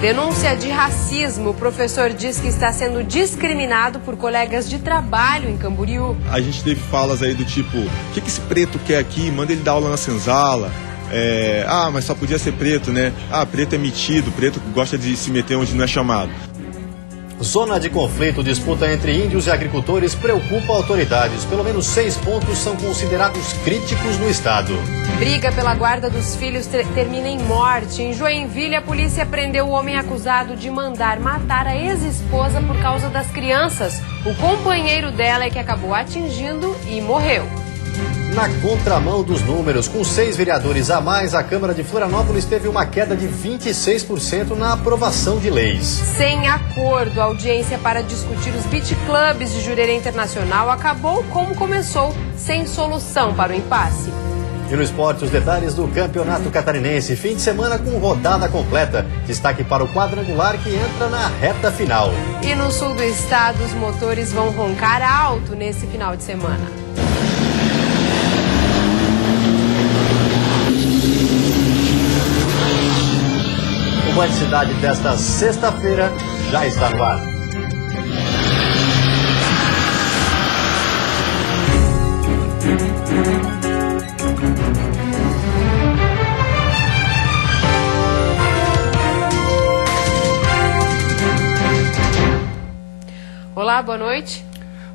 Denúncia de racismo. O professor diz que está sendo discriminado por colegas de trabalho em Camboriú. A gente teve falas aí do tipo, o que esse preto quer aqui? Manda ele dar aula na senzala. Mas só podia ser preto, né? Preto é metido, preto gosta de se meter onde não é chamado. Zona de conflito, disputa entre índios e agricultores preocupa autoridades. Pelo menos 6 pontos são considerados críticos no estado. Briga pela guarda dos filhos termina em morte. Em Joinville, a polícia prendeu o homem acusado de mandar matar a ex-esposa por causa das crianças. O companheiro dela é que acabou atingindo e morreu. Na contramão dos números, com 6 vereadores a mais, a Câmara de Florianópolis teve uma queda de 26% na aprovação de leis. Sem acordo, a audiência para discutir os beach clubs de Jurerê Internacional acabou como começou, sem solução para o impasse. E no esporte, os detalhes do Campeonato Catarinense, fim de semana com rodada completa. Destaque para o quadrangular que entra na reta final. E no sul do estado, os motores vão roncar alto nesse final de semana. O Band Cidade desta sexta-feira já está no ar. Olá, boa noite.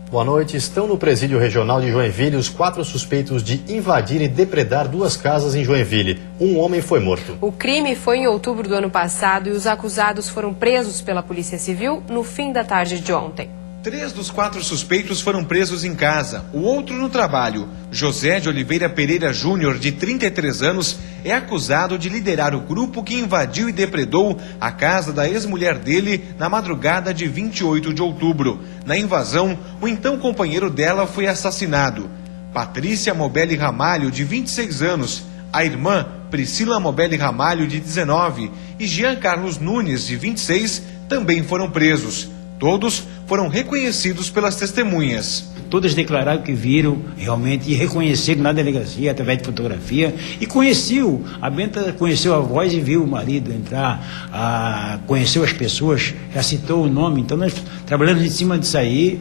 Boa noite. Estão no presídio regional de Joinville os 4 suspeitos de invadir e depredar 2 casas em Joinville. Um homem foi morto. O crime foi em outubro do ano passado e os acusados foram presos pela Polícia Civil no fim da tarde de ontem. 3 dos 4 suspeitos foram presos em casa, o outro no trabalho. José de Oliveira Pereira Júnior, de 33 anos, é acusado de liderar o grupo que invadiu e depredou a casa da ex-mulher dele na madrugada de 28 de outubro. Na invasão, o então companheiro dela foi assassinado. Patrícia Mobelli Ramalho, de 26 anos, a irmã Priscila Mobelli Ramalho, de 19, e Jean Carlos Nunes, de 26, também foram presos. Todos foram reconhecidos pelas testemunhas. Todas declararam que viram realmente e reconheceram na delegacia através de fotografia e conheceu. A Benta conheceu a voz e viu o marido entrar, conheceu as pessoas, já citou o nome. Então nós trabalhamos em cima disso aí,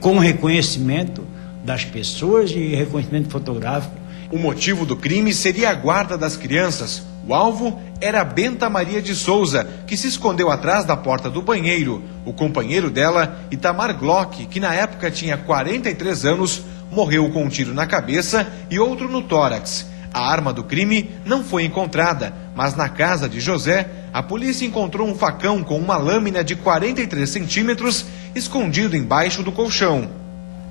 com reconhecimento das pessoas e reconhecimento fotográfico. O motivo do crime seria a guarda das crianças. O alvo era Benta Maria de Souza, que se escondeu atrás da porta do banheiro. O companheiro dela, Itamar Glock, que na época tinha 43 anos, morreu com um tiro na cabeça e outro no tórax. A arma do crime não foi encontrada, mas na casa de José, a polícia encontrou um facão com uma lâmina de 43 centímetros escondido embaixo do colchão.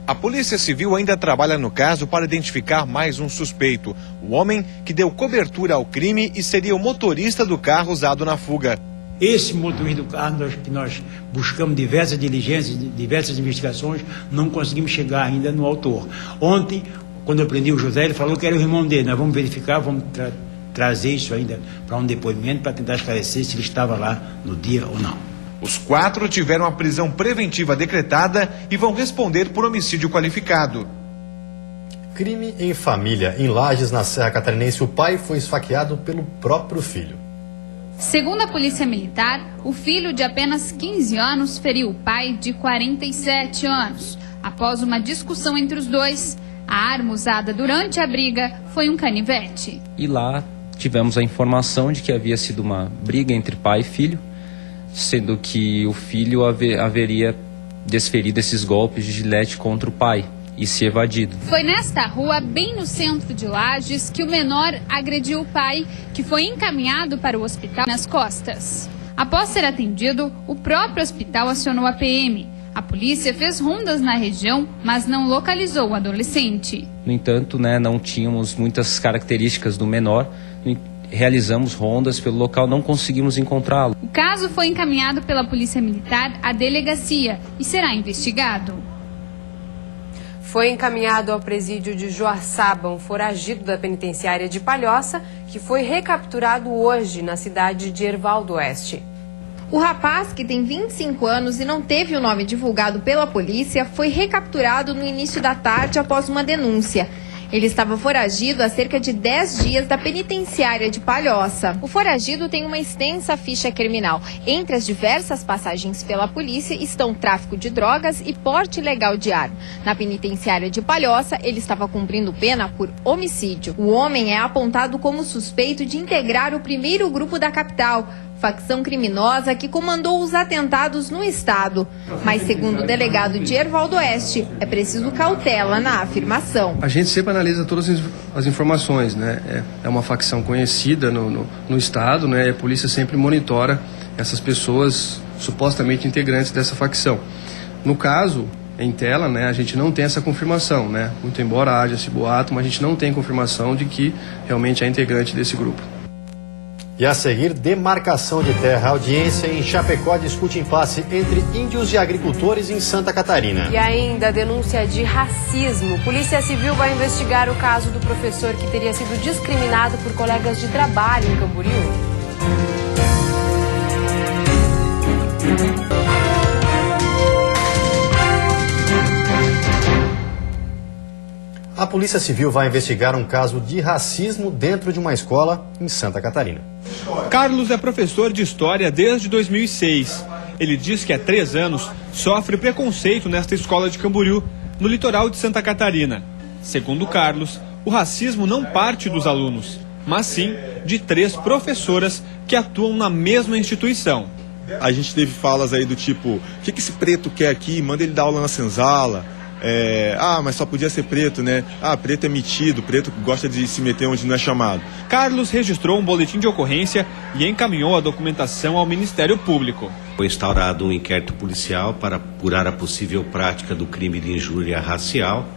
A Polícia Civil ainda trabalha no caso para identificar mais um suspeito, o homem que deu cobertura ao crime e seria o motorista do carro usado na fuga. Esse motorista do carro que nós buscamos diversas diligências, diversas investigações, não conseguimos chegar ainda no autor. Ontem, quando eu prendi o José, ele falou que era o irmão dele. Nós vamos verificar, vamos trazer isso ainda para um depoimento para tentar esclarecer se ele estava lá no dia ou não. Os 4 tiveram a prisão preventiva decretada e vão responder por homicídio qualificado. Crime em família. Em Lages, na Serra Catarinense, o pai foi esfaqueado pelo próprio filho. Segundo a Polícia Militar, o filho de apenas 15 anos feriu o pai de 47 anos. Após uma discussão entre os dois, a arma usada durante a briga foi um canivete. E lá tivemos a informação de que havia sido uma briga entre pai e filho, sendo que o filho haveria desferido esses golpes de gilete contra o pai e se evadido. Foi nesta rua, bem no centro de Lages, que o menor agrediu o pai, que foi encaminhado para o hospital nas costas. Após ser atendido, o próprio hospital acionou a PM. A polícia fez rondas na região, mas não localizou o adolescente. No entanto, não tínhamos muitas características do menor. Realizamos rondas pelo local, não conseguimos encontrá-lo. O caso foi encaminhado pela Polícia Militar à delegacia e será investigado. Foi encaminhado ao presídio de Joaçaba, um foragido da penitenciária de Palhoça, que foi recapturado hoje na cidade de Herval do Oeste. O rapaz, que tem 25 anos e não teve o nome divulgado pela polícia, foi recapturado no início da tarde após uma denúncia. Ele estava foragido há cerca de 10 dias da penitenciária de Palhoça. O foragido tem uma extensa ficha criminal. Entre as diversas passagens pela polícia estão tráfico de drogas e porte ilegal de arma. Na penitenciária de Palhoça, ele estava cumprindo pena por homicídio. O homem é apontado como suspeito de integrar o primeiro grupo da capital, facção criminosa que comandou os atentados no estado. Mas, segundo o delegado de Ervaldo Oeste, é preciso cautela na afirmação. A gente sempre analisa todas as informações, né? É uma facção conhecida no estado, né? A polícia sempre monitora essas pessoas supostamente integrantes dessa facção. No caso, em tela, né, a gente não tem essa confirmação, né? Muito embora haja esse boato, mas a gente não tem confirmação de que realmente é integrante desse grupo. E a seguir, demarcação de terra. A audiência em Chapecó discute impasse entre índios e agricultores em Santa Catarina. E ainda denúncia de racismo. Polícia Civil vai investigar o caso do professor que teria sido discriminado por colegas de trabalho em Camboriú. A Polícia Civil vai investigar um caso de racismo dentro de uma escola em Santa Catarina. Carlos é professor de História desde 2006. Ele diz que há 3 anos sofre preconceito nesta escola de Camboriú, no litoral de Santa Catarina. Segundo Carlos, o racismo não parte dos alunos, mas sim de 3 professoras que atuam na mesma instituição. A gente teve falas aí do tipo, o que esse preto quer aqui? Manda ele dar aula na senzala. Mas só podia ser preto, né? Preto é metido, preto gosta de se meter onde não é chamado. Carlos registrou um boletim de ocorrência e encaminhou a documentação ao Ministério Público. Foi instaurado um inquérito policial para apurar a possível prática do crime de injúria racial,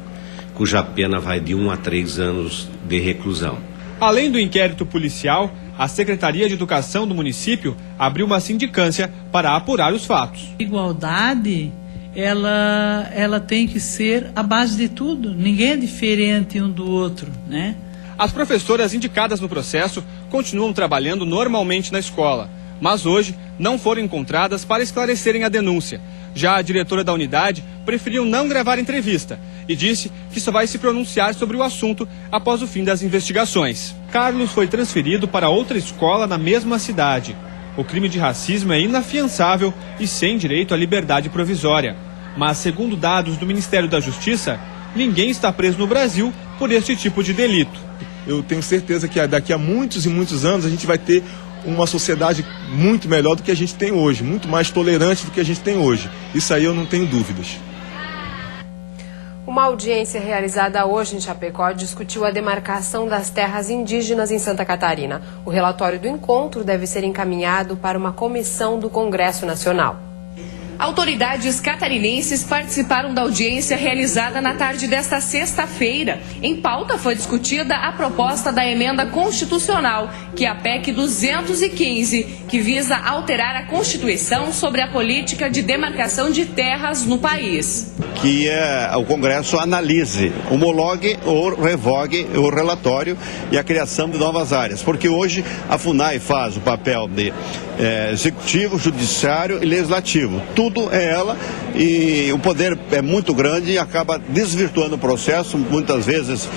cuja pena vai de 1 a 3 anos de reclusão. Além do inquérito policial, a Secretaria de Educação do município abriu uma sindicância para apurar os fatos. Igualdade, ela tem que ser a base de tudo. Ninguém é diferente um do outro, né? As professoras indicadas no processo continuam trabalhando normalmente na escola, mas hoje não foram encontradas para esclarecerem a denúncia. Já a diretora da unidade preferiu não gravar entrevista e disse que só vai se pronunciar sobre o assunto após o fim das investigações. Carlos foi transferido para outra escola na mesma cidade. O crime de racismo é inafiançável e sem direito à liberdade provisória. Mas, segundo dados do Ministério da Justiça, ninguém está preso no Brasil por este tipo de delito. Eu tenho certeza que daqui a muitos e muitos anos a gente vai ter uma sociedade muito melhor do que a gente tem hoje, muito mais tolerante do que a gente tem hoje. Isso aí eu não tenho dúvidas. Uma audiência realizada hoje em Chapecó discutiu a demarcação das terras indígenas em Santa Catarina. O relatório do encontro deve ser encaminhado para uma comissão do Congresso Nacional. Autoridades catarinenses participaram da audiência realizada na tarde desta sexta-feira. Em pauta foi discutida a proposta da emenda constitucional, que é a PEC 215, que visa alterar a Constituição sobre a política de demarcação de terras no país. Que o Congresso analise, homologue ou revogue o relatório e a criação de novas áreas. Porque hoje a FUNAI faz o papel de executivo, judiciário e legislativo. Tudo é ela e o poder é muito grande e acaba desvirtuando o processo, muitas vezes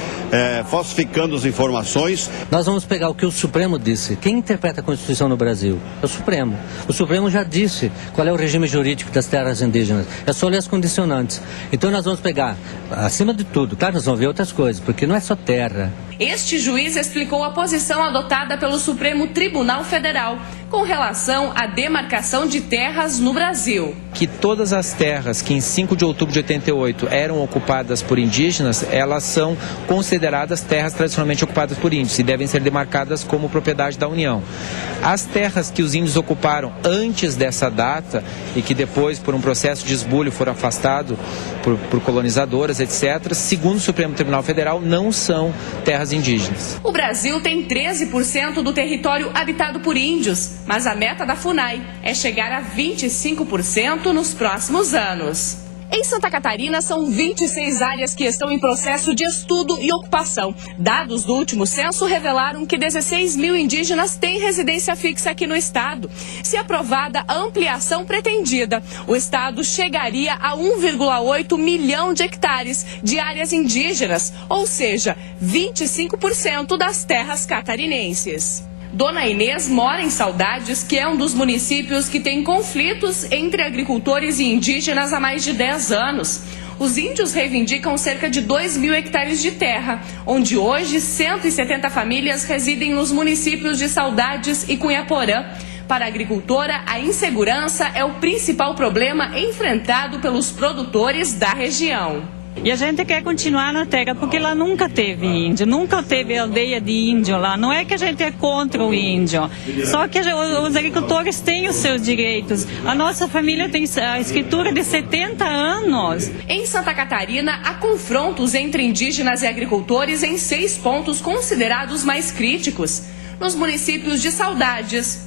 falsificando as informações. Nós vamos pegar o que o Supremo disse. Quem interpreta a Constituição no Brasil? É o Supremo. O Supremo já disse qual é o regime jurídico das terras indígenas. É só ler as condicionantes. Então nós vamos pegar, acima de tudo, claro, nós vamos ver outras coisas, porque não é só terra. Este juiz explicou a posição adotada pelo Supremo Tribunal Federal com relação à demarcação de terras no Brasil. Que todas as terras que em 5 de outubro de 88 eram ocupadas por indígenas, elas são consideradas terras tradicionalmente ocupadas por índios e devem ser demarcadas como propriedade da União. As terras que os índios ocuparam antes dessa data e que depois, por um processo de esbulho, foram afastados por colonizadoras, etc., segundo o Supremo Tribunal Federal, não são terras indígenas. O Brasil tem 13% do território habitado por índios, mas a meta da FUNAI é chegar a 25% nos próximos anos. Em Santa Catarina, são 26 áreas que estão em processo de estudo e ocupação. Dados do último censo revelaram que 16 mil indígenas têm residência fixa aqui no estado. Se aprovada a ampliação pretendida, o estado chegaria a 1,8 milhão de hectares de áreas indígenas, ou seja, 25% das terras catarinenses. Dona Inês mora em Saudades, que é um dos municípios que tem conflitos entre agricultores e indígenas há mais de 10 anos. Os índios reivindicam cerca de 2 mil hectares de terra, onde hoje 170 famílias residem nos municípios de Saudades e Cunhaporã. Para a agricultora, a insegurança é o principal problema enfrentado pelos produtores da região. E a gente quer continuar na terra porque lá nunca teve índio, nunca teve aldeia de índio lá. Não é que a gente é contra o índio, só que os agricultores têm os seus direitos. A nossa família tem a escritura de 70 anos. Em Santa Catarina, há confrontos entre indígenas e agricultores em 6 pontos considerados mais críticos. Nos municípios de Saudades,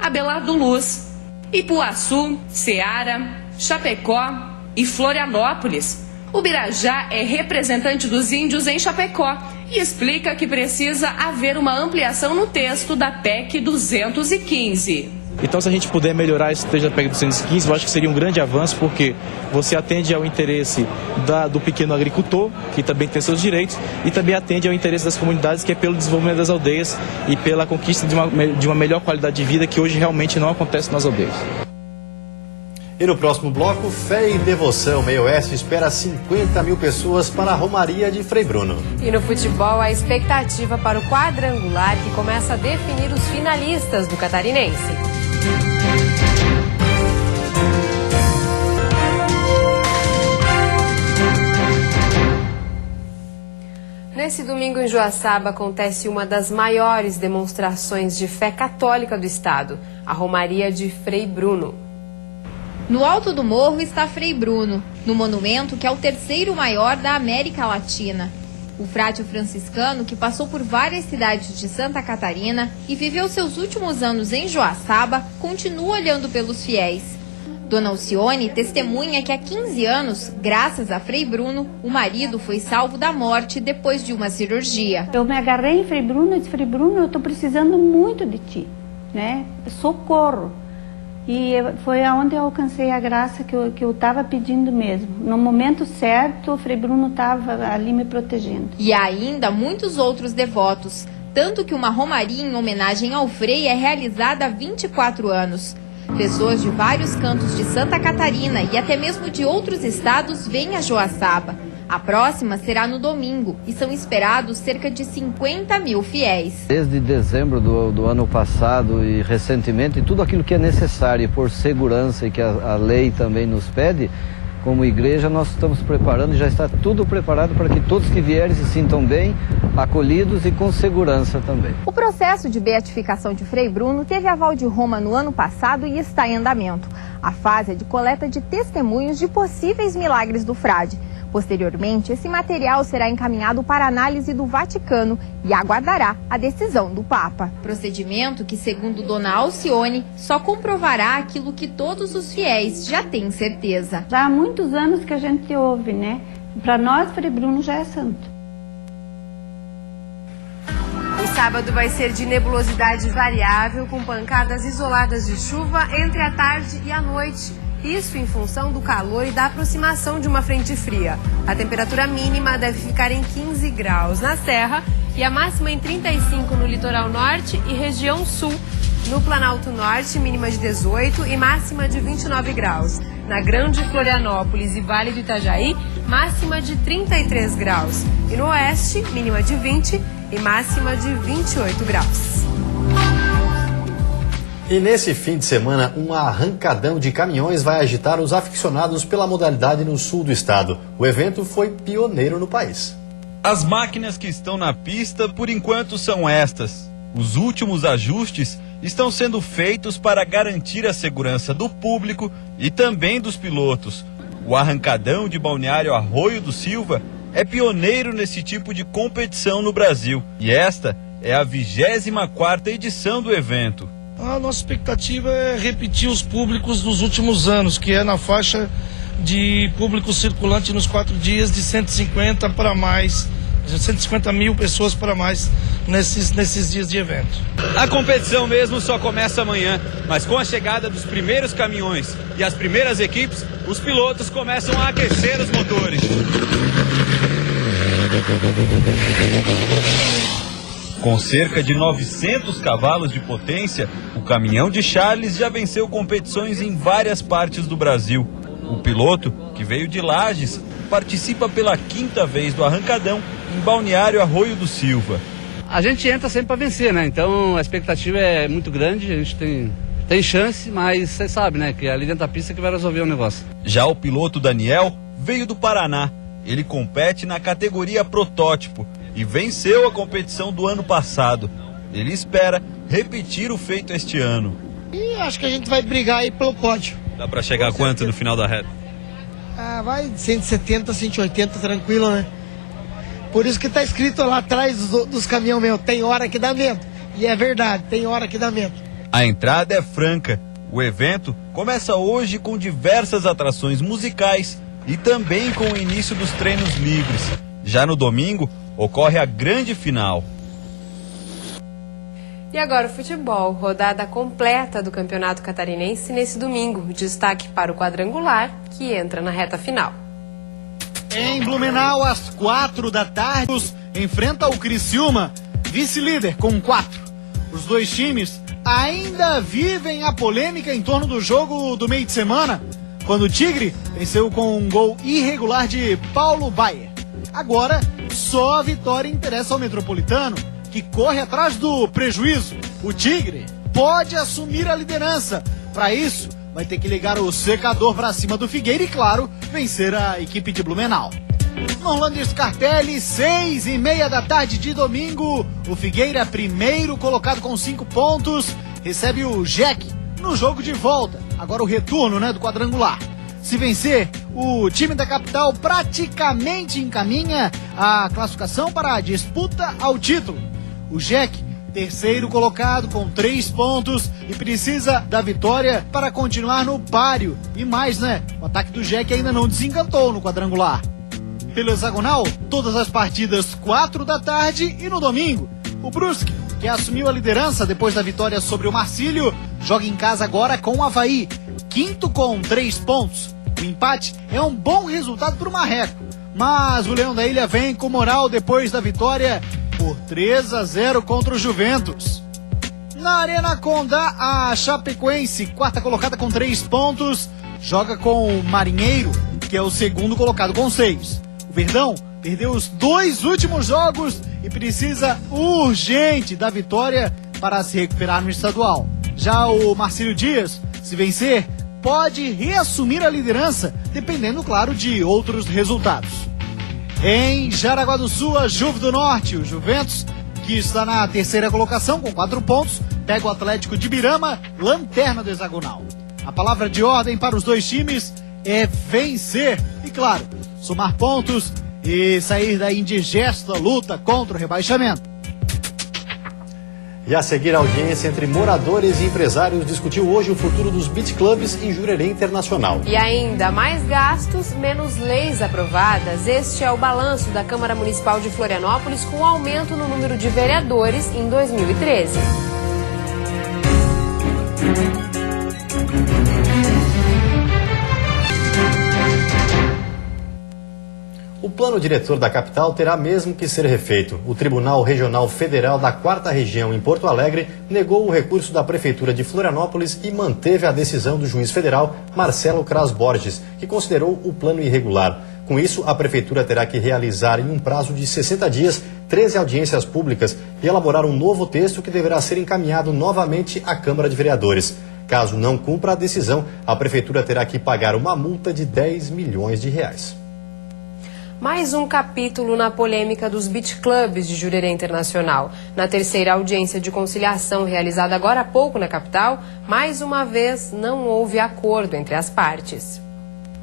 Abelardo Luz, Ipuaçu, Ceará, Chapecó e Florianópolis. O Birajá é representante dos índios em Chapecó e explica que precisa haver uma ampliação no texto da PEC 215. Então, se a gente puder melhorar esse texto da PEC 215, eu acho que seria um grande avanço, porque você atende ao interesse do pequeno agricultor, que também tem seus direitos, e também atende ao interesse das comunidades, que é pelo desenvolvimento das aldeias e pela conquista de uma melhor qualidade de vida, que hoje realmente não acontece nas aldeias. E no próximo bloco, fé e devoção. Meio Oeste espera 50 mil pessoas para a Romaria de Frei Bruno. E no futebol, a expectativa para o quadrangular que começa a definir os finalistas do Catarinense. Nesse domingo em Joaçaba acontece uma das maiores demonstrações de fé católica do estado, a Romaria de Frei Bruno. No alto do morro está Frei Bruno, no monumento que é o terceiro maior da América Latina. O frade franciscano, que passou por várias cidades de Santa Catarina e viveu seus últimos anos em Joaçaba, continua olhando pelos fiéis. Dona Alcione testemunha que há 15 anos, graças a Frei Bruno, o marido foi salvo da morte depois de uma cirurgia. Eu me agarrei em Frei Bruno e disse: Frei Bruno, eu estou precisando muito de ti, né? Socorro. E foi aonde eu alcancei a graça que eu estava pedindo mesmo. No momento certo, o Frei Bruno estava ali me protegendo. E há ainda muitos outros devotos, tanto que uma romaria em homenagem ao Frei é realizada há 24 anos. Pessoas de vários cantos de Santa Catarina e até mesmo de outros estados vêm a Joaçaba. A próxima será no domingo e são esperados cerca de 50 mil fiéis. Desde dezembro do ano passado e recentemente, tudo aquilo que é necessário por segurança e que a lei também nos pede, como igreja nós estamos preparando e já está tudo preparado para que todos que vierem se sintam bem, acolhidos e com segurança também. O processo de beatificação de Frei Bruno teve aval de Roma no ano passado e está em andamento. A fase é de coleta de testemunhos de possíveis milagres do frade. Posteriormente, esse material será encaminhado para análise do Vaticano e aguardará a decisão do Papa. Procedimento que, segundo Dona Alcione, só comprovará aquilo que todos os fiéis já têm certeza. Já há muitos anos que a gente ouve, né? Para nós, Frei Bruno já é santo. O sábado vai ser de nebulosidade variável, com pancadas isoladas de chuva entre a tarde e a noite. Isso em função do calor e da aproximação de uma frente fria. A temperatura mínima deve ficar em 15 graus na Serra e a máxima em 35 no litoral norte e região sul. No Planalto Norte, mínima de 18 e máxima de 29 graus. Na Grande Florianópolis e Vale do Itajaí, máxima de 33 graus. E no Oeste, mínima de 20 e máxima de 28 graus. E nesse fim de semana, um arrancadão de caminhões vai agitar os aficionados pela modalidade no sul do estado. O evento foi pioneiro no país. As máquinas que estão na pista, por enquanto, são estas. Os últimos ajustes estão sendo feitos para garantir a segurança do público e também dos pilotos. O arrancadão de Balneário Arroio do Silva é pioneiro nesse tipo de competição no Brasil. E esta é a 24ª edição do evento. A nossa expectativa é repetir os públicos dos últimos anos, que é na faixa de público circulante nos 4 dias de 150 para mais, 150 mil pessoas para mais nesses dias de evento. A competição mesmo só começa amanhã, mas com a chegada dos primeiros caminhões e as primeiras equipes, os pilotos começam a aquecer os motores. Com cerca de 900 cavalos de potência, o caminhão de Charles já venceu competições em várias partes do Brasil. O piloto, que veio de Lages, participa pela 5ª vez do Arrancadão em Balneário Arroio do Silva. A gente entra sempre para vencer, né? Então a expectativa é muito grande, a gente tem chance, mas você sabe, né? Que é ali dentro da pista que vai resolver o negócio. Já o piloto Daniel veio do Paraná. Ele compete na categoria protótipo e venceu a competição do ano passado. Ele espera repetir o feito este ano. E acho que a gente vai brigar aí pelo pódio. Dá para chegar a quanto no final da reta? Vai 170, 180, tranquilo, né? Por isso que tá escrito lá atrás dos caminhões mesmo, tem hora que dá medo. E é verdade, tem hora que dá medo. A entrada é franca. O evento começa hoje com diversas atrações musicais e também com o início dos treinos livres. Já no domingo, ocorre a grande final. E agora o futebol, rodada completa do Campeonato Catarinense nesse domingo. Destaque para o quadrangular, que entra na reta final. Em Blumenau, às 4 da tarde, enfrenta o Criciúma, vice-líder com 4. Os dois times ainda vivem a polêmica em torno do jogo do meio de semana, quando o Tigre venceu com um gol irregular de Paulo Baier. Agora, só a vitória interessa ao Metropolitano, que corre atrás do prejuízo. O Tigre pode assumir a liderança. Para isso, vai ter que ligar o secador para cima do Figueira e, claro, vencer a equipe de Blumenau. No Orlando Scarpelli, 6h30 da tarde de domingo, o Figueira, primeiro colocado com 5 pontos, recebe o Jack no jogo de volta. Agora o retorno, do quadrangular. Se vencer, o time da capital praticamente encaminha a classificação para a disputa ao título. O Jack, terceiro colocado com 3 pontos e precisa da vitória para continuar no páreo. E mais, o ataque do Jack ainda não desencantou no quadrangular. Pelo hexagonal, todas as partidas 4 da tarde e no domingo. O Brusque, que assumiu a liderança depois da vitória sobre o Marcílio, joga em casa agora com o Avaí, 5º com 3 pontos. O empate é um bom resultado para o Marreco, mas o Leão da Ilha vem com moral depois da vitória por 3-0 contra o Juventus. Na Arena Condá, a Chapecoense, 4ª colocada com 3 pontos, joga com o Marinheiro, que é o 2º colocado com 6. O Verdão perdeu os 2 últimos jogos e precisa urgente da vitória para se recuperar no estadual. Já o Marcílio Dias, se vencer, pode reassumir a liderança, dependendo, claro, de outros resultados. Em Jaraguá do Sul, a Juve do Norte, o Juventus, que está na 3ª colocação com 4 pontos, pega o Atlético de Birama, lanterna do hexagonal. A palavra de ordem para os dois times é vencer e, claro, somar pontos e sair da indigesta luta contra o rebaixamento. E a seguir, a audiência entre moradores e empresários discutiu hoje o futuro dos beach clubs em Jurerê Internacional. E ainda mais gastos, menos leis aprovadas. Este é o balanço da Câmara Municipal de Florianópolis com aumento no número de vereadores em 2013. O plano diretor da capital terá mesmo que ser refeito. O Tribunal Regional Federal da 4ª Região em Porto Alegre negou o recurso da Prefeitura de Florianópolis e manteve a decisão do juiz federal Marcelo Cras Borges, que considerou o plano irregular. Com isso, a Prefeitura terá que realizar em um prazo de 60 dias 13 audiências públicas e elaborar um novo texto que deverá ser encaminhado novamente à Câmara de Vereadores. Caso não cumpra a decisão, a Prefeitura terá que pagar uma multa de R$10 milhões. Mais um capítulo na polêmica dos beach clubs de Jurerê Internacional. Na 3ª audiência de conciliação realizada agora há pouco na capital, mais uma vez não houve acordo entre as partes.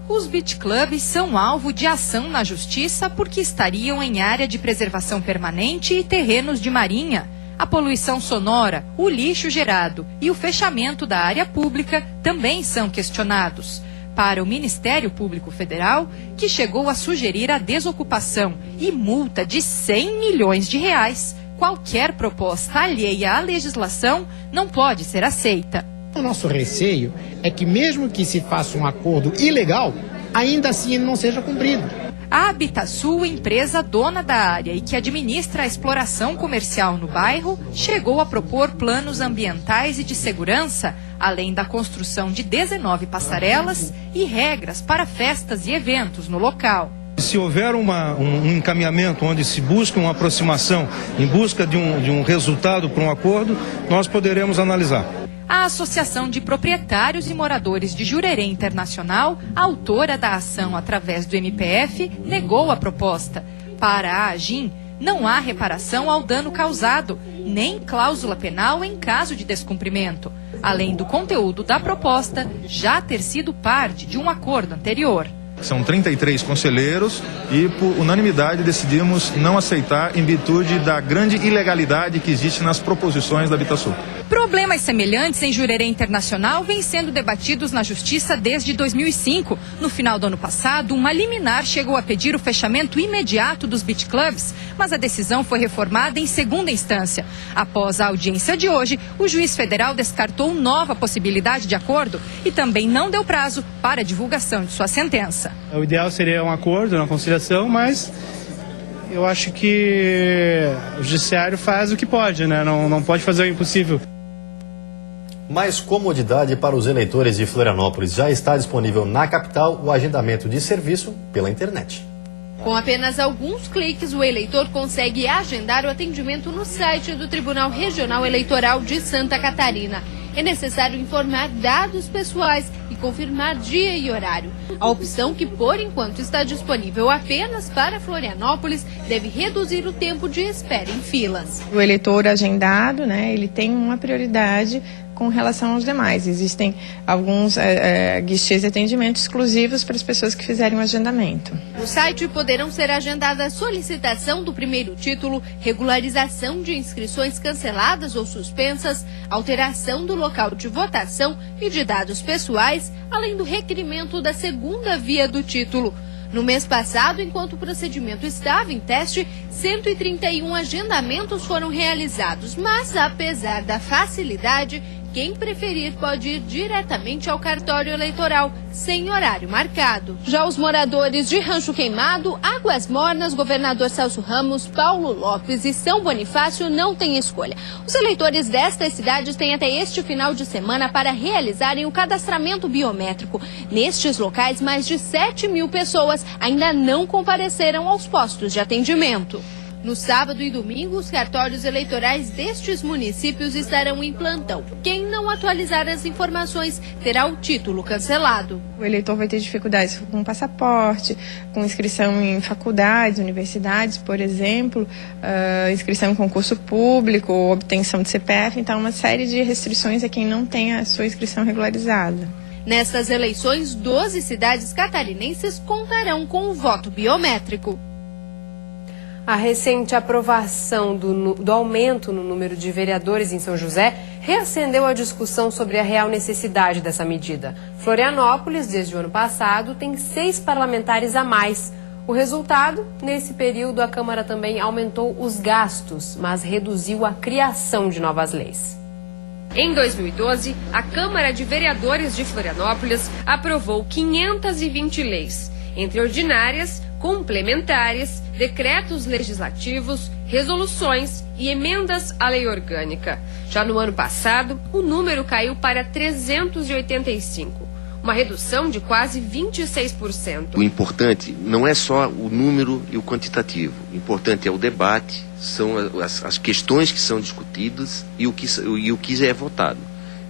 Os beach clubs são alvo de ação na justiça porque estariam em área de preservação permanente e terrenos de marinha. A poluição sonora, o lixo gerado e o fechamento da área pública também são questionados. para o Ministério Público Federal, que chegou a sugerir a desocupação e multa de 100 milhões de reais. Qualquer proposta alheia à legislação não pode ser aceita. O nosso receio é que mesmo que se faça um acordo ilegal, ainda assim ele não seja cumprido. A Habitasul, empresa dona da área e que administra a exploração comercial no bairro, chegou a propor planos ambientais e de segurança, além da construção de 19 passarelas e regras para festas e eventos no local. Se houver um encaminhamento onde se busca uma aproximação em busca de um resultado para um acordo, nós poderemos analisar. A Associação de Proprietários e Moradores de Jurerê Internacional, autora da ação através do MPF, negou a proposta. Para a AGIM, não há reparação ao dano causado, nem cláusula penal em caso de descumprimento, além do conteúdo da proposta já ter sido parte de um acordo anterior. São 33 conselheiros e, por unanimidade, decidimos não aceitar em virtude da grande ilegalidade que existe nas proposições da Habitasul. Problemas semelhantes em Jurerê Internacional vêm sendo debatidos na Justiça desde 2005. No final do ano passado, uma liminar chegou a pedir o fechamento imediato dos beach clubs, mas a decisão foi reformada em segunda instância. Após a audiência de hoje, o juiz federal descartou nova possibilidade de acordo e também não deu prazo para a divulgação de sua sentença. O ideal seria um acordo, uma conciliação, mas eu acho que o judiciário faz o que pode, né? Não pode fazer o impossível. Mais comodidade para os eleitores de Florianópolis. Já está disponível na capital o agendamento de serviço pela internet. Com apenas alguns cliques, o eleitor consegue agendar o atendimento no site do Tribunal Regional Eleitoral de Santa Catarina. É necessário informar dados pessoais e confirmar dia e horário. A opção, que por enquanto está disponível apenas para Florianópolis, deve reduzir o tempo de espera em filas. O eleitor agendado, ele tem uma prioridade com relação aos demais. Existem alguns guichês de atendimento exclusivos para as pessoas que fizerem o agendamento. No site poderão ser agendadas solicitação do primeiro título, regularização de inscrições canceladas ou suspensas, alteração do local de votação e de dados pessoais, além do requerimento da segunda via do título. No mês passado, enquanto o procedimento estava em teste, 131 agendamentos foram realizados, mas apesar da facilidade, quem preferir pode ir diretamente ao cartório eleitoral, sem horário marcado. Já os moradores de Rancho Queimado, Águas Mornas, Governador Celso Ramos, Paulo Lopes e São Bonifácio não têm escolha. Os eleitores destas cidades têm até este final de semana para realizarem o cadastramento biométrico. Nestes locais, mais de 7 mil pessoas ainda não compareceram aos postos de atendimento. No sábado e domingo, os cartórios eleitorais destes municípios estarão em plantão. Quem não atualizar as informações terá o título cancelado. O eleitor vai ter dificuldades com passaporte, com inscrição em faculdades, universidades, por exemplo, inscrição em concurso público, obtenção de CPF. Então, uma série de restrições a quem não tem a sua inscrição regularizada. Nestas eleições, 12 cidades catarinenses contarão com o voto biométrico. A recente aprovação do aumento no número de vereadores em São José reacendeu a discussão sobre a real necessidade dessa medida. Florianópolis, desde o ano passado, tem 6 parlamentares a mais. O resultado, nesse período, a Câmara também aumentou os gastos, mas reduziu a criação de novas leis. Em 2012, a Câmara de Vereadores de Florianópolis aprovou 520 leis, entre ordinárias, complementares, decretos legislativos, resoluções e emendas à lei orgânica. Já no ano passado, o número caiu para 385, uma redução de quase 26%. O importante não é só o número e o quantitativo. O importante é o debate, são as questões que são discutidas e o que é votado.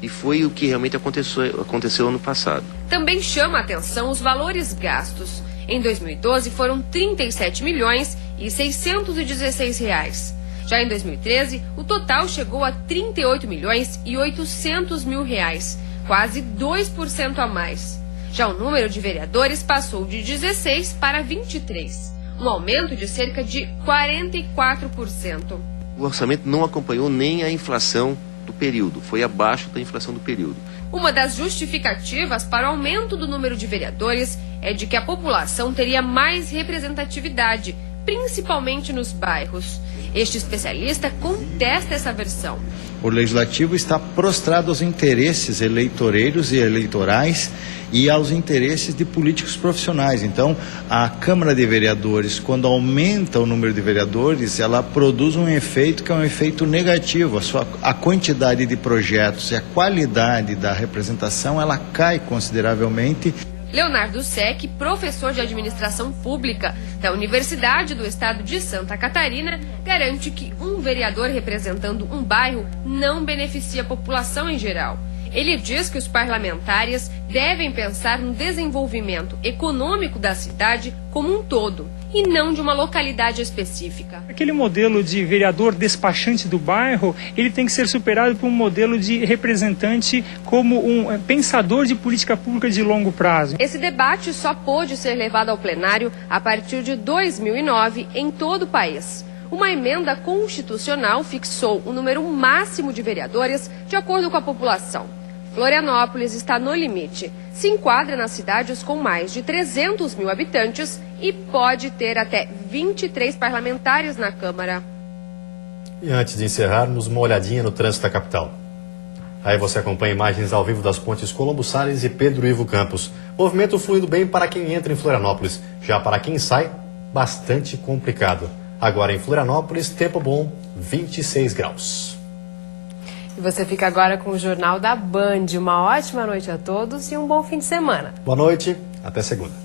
E foi o que realmente aconteceu ano passado. Também chama a atenção os valores gastos. Em 2012 foram 37 milhões e 616 reais. Já em 2013, o total chegou a 38 milhões e 800 mil reais, quase 2% a mais. Já o número de vereadores passou de 16 para 23, um aumento de cerca de 44%. O orçamento não acompanhou nem a inflação do período, foi abaixo da inflação do período. Uma das justificativas para o aumento do número de vereadores é de que a população teria mais representatividade, principalmente nos bairros. Este especialista contesta essa versão. O Legislativo está prostrado aos interesses eleitoreiros e eleitorais e aos interesses de políticos profissionais. Então, a Câmara de Vereadores, quando aumenta o número de vereadores, ela produz um efeito que é um efeito negativo. A quantidade de projetos e a qualidade da representação, ela cai consideravelmente. Leonardo Sec, professor de administração pública da Universidade do Estado de Santa Catarina, garante que um vereador representando um bairro não beneficia a população em geral. Ele diz que os parlamentares devem pensar no desenvolvimento econômico da cidade como um todo e não de uma localidade específica. Aquele modelo de vereador despachante do bairro, ele tem que ser superado por um modelo de representante como um pensador de política pública de longo prazo. Esse debate só pôde ser levado ao plenário a partir de 2009 em todo o país. Uma emenda constitucional fixou o número máximo de vereadores de acordo com a população. Florianópolis está no limite. Se enquadra nas cidades com mais de 300 mil habitantes e pode ter até 23 parlamentares na Câmara. E antes de encerrarmos, uma olhadinha no trânsito da capital. Aí você acompanha imagens ao vivo das pontes Colombo Salles e Pedro Ivo Campos. Movimento fluindo bem para quem entra em Florianópolis. Já para quem sai, bastante complicado. Agora em Florianópolis, tempo bom, 26 graus. E você fica agora com o Jornal da Band. Uma ótima noite a todos e um bom fim de semana. Boa noite, até segunda.